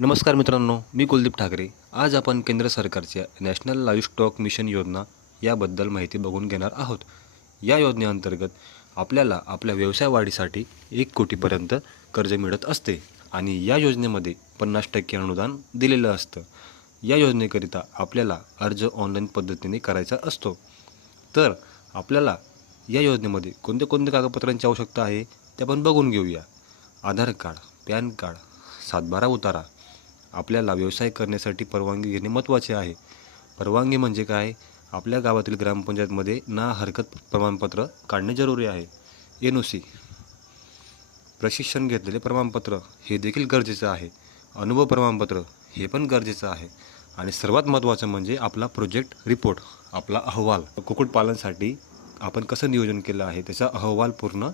नमस्कार मित्रांनो मी कुलदीप ठाकरे. आज आपण केंद्र सरकारच्या नॅशनल लाईव्ह स्टॉक मिशन योजना याबद्दल माहिती बघून घेणार आहोत. या योजनेअंतर्गत आपल्याला आपल्या व्यवसाय वाढीसाठी एक कोटीपर्यंत कर्ज मिळत असते आणि या योजनेमध्ये पन्नास टक्के अनुदान दिलेलं असतं. या योजनेकरिता आपल्याला अर्ज ऑनलाईन पद्धतीने करायचा असतो. तर आपल्याला या योजनेमध्ये कोणत्या कोणत्या कागदपत्रांची आवश्यकता आहे ते आपण बघून घेऊया. आधार कार्ड पॅन कार्ड सातबारा उतारा आपल्याला व्यवसाय करण्यासाठी परवानगी घेणे महत्त्वाचे आहे. परवानगी म्हणजे काय? आपल्या गावातील ग्रामपंचायतमध्ये ना हरकत प्रमाणपत्र काढणे जरुरी आहे. N O C. प्रशिक्षण घेतलेले प्रमाणपत्र हे देखील गरजेचं आहे. अनुभव प्रमाणपत्र हे पण गरजेचं आहे. आणि सर्वात महत्त्वाचं म्हणजे आपला प्रोजेक्ट रिपोर्ट आपला अहवाल. कुक्कुटपालनसाठी आपण कसं नियोजन केलं आहे त्याचा अहवाल पूर्ण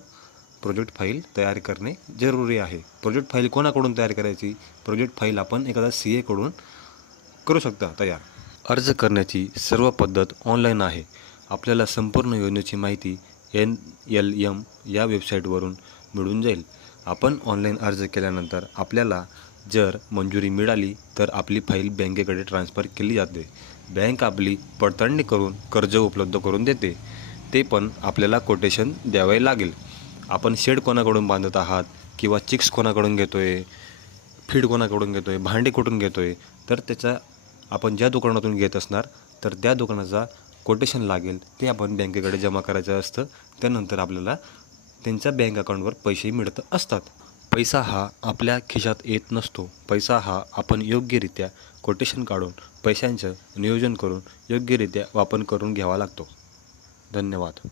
प्रोजेक्ट फाईल तयार करणे जरुरी आहे. प्रोजेक्ट फाईल कोणाकडून तयार करायची? प्रोजेक्ट फाईल आपण एखादा सी एकडून करू शकता तयार. अर्ज करण्याची सर्व पद्धत ऑनलाईन आहे. आपल्याला संपूर्ण योजनेची माहिती एन एल एम या वेबसाईटवरून मिळून जाईल. आपण ऑनलाईन अर्ज केल्यानंतर आपल्याला जर मंजुरी मिळाली तर आपली फाईल बँकेकडे ट्रान्स्फर केली जाते. बँक आपली पडताळणी करून कर्ज उपलब्ध करून देते. ते पण आपल्याला कोटेशन द्यावे लागेल. आपण शेड कोणाकडून बांधत आहात किंवा चिक्स कोणाकडून घेतो आहे फीड कोणाकडून घेतो आहे भांडे कुठून घेतो आहे तर त्याचा आपण ज्या दुकानातून घेत असणार तर त्या दुकानाचा कोटेशन लागेल ते आपण बँकेकडे जमा करायचं असतं. त्यानंतर आपल्याला त्यांच्या बँक अकाउंटवर पैसे मिळत असतात. पैसा हा आपल्या खिशात येत नसतो. पैसा हा आपण योग्यरित्या कोटेशन काढून पैशांचं नियोजन करून योग्यरित्या वापर करून घ्यावा लागतो. धन्यवाद.